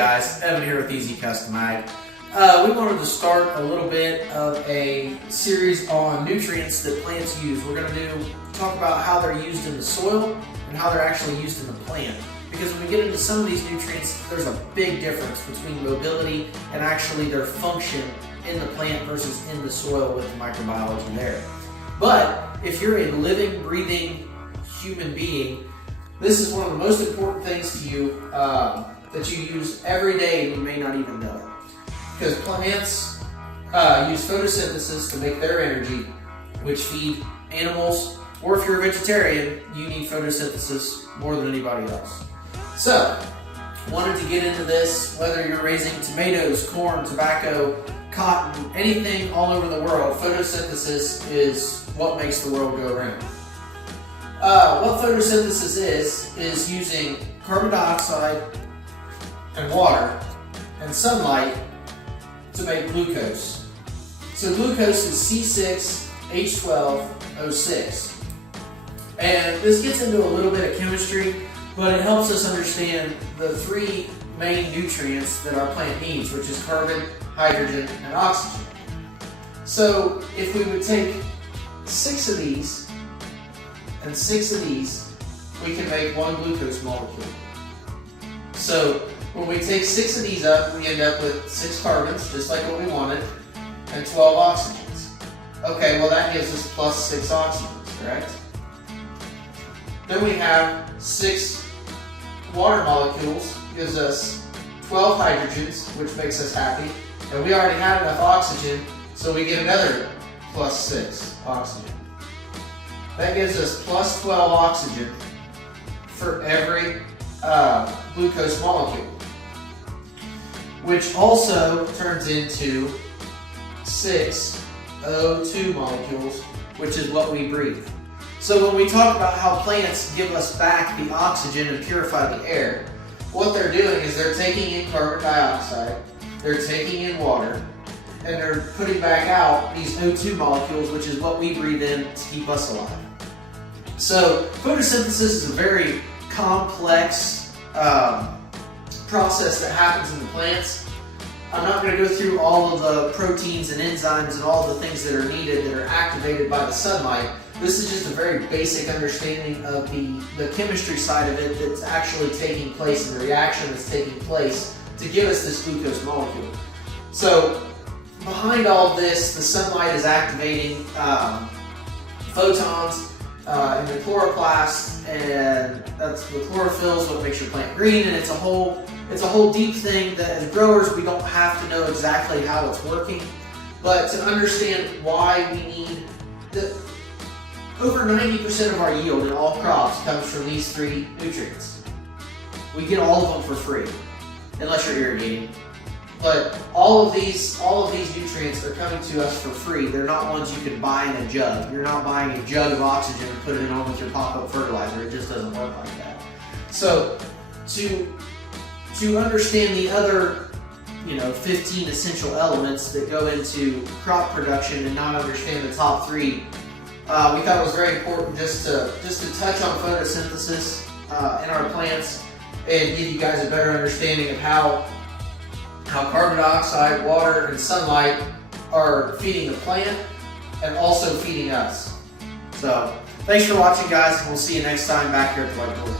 guys, Evan here with Easy Custom Ag. We wanted to start a little bit of a series on nutrients that plants use. We're going to talk about how they're used in the soil and how they're actually used in the plant. Because when we get into some of these nutrients, there's a big difference between mobility and actually their function in the plant versus in the soil with the microbiology there. But if you're a living, breathing human being, this is one of the most important things to you that you use every day and you may not even know it. Because plants use photosynthesis to make their energy, which feed animals, or if you're a vegetarian, you need photosynthesis more than anybody else. So, wanted to get into this, whether you're raising tomatoes, corn, tobacco, cotton, anything all over the world, photosynthesis is what makes the world go around. What photosynthesis is using carbon dioxide and water and sunlight to make glucose. So glucose is C6H12O6. And this gets into a little bit of chemistry, but it helps us understand the three main nutrients that our plant needs, which is carbon, hydrogen, and oxygen. So if we would take 6 of these and 6 of these, we can make one glucose molecule. So when we take 6 of these up, we end up with 6 carbons, just like what we wanted, and 12 oxygens. Okay, well that gives us plus 6 oxygens, correct? Then we have 6 water molecules, gives us 12 hydrogens, which makes us happy. And we already had enough oxygen, so we get another plus 6 oxygen. That gives us plus 12 oxygen for every glucose molecule, which also turns into 6 O2 molecules, which is what we breathe. So when we talk about how plants give us back the oxygen and purify the air, what they're doing is they're taking in carbon dioxide, they're taking in water, and they're putting back out these O2 molecules, which is what we breathe in to keep us alive. So photosynthesis is a very complex process that happens in the plants. I'm not going to go through all of the proteins and enzymes and all the things that are needed that are activated by the sunlight. This is just a very basic understanding of the chemistry side of it that's actually taking place and the reaction that's taking place to give us this glucose molecule. So behind all of this, the sunlight is activating photons in the chloroplast, and that's the chlorophyll is what makes your plant green, and it's a whole deep thing that as growers we don't have to know exactly how it's working, but to understand why we need over 90% of our yield in all crops comes from these 3 nutrients. We get all of them for free, unless you're irrigating. But all of these nutrients are coming to us for free. They're not ones you can buy in a jug. You're not buying a jug of oxygen and putting it on with your pop-up fertilizer. It just doesn't work like that. So to understand the other 15 essential elements that go into crop production and not understand the top 3, we thought it was very important just to touch on photosynthesis in our plants and give you guys a better understanding of how carbon dioxide, water, and sunlight are feeding the plant and also feeding us. So thanks for watching, guys, and we'll see you next time back here at the White Door.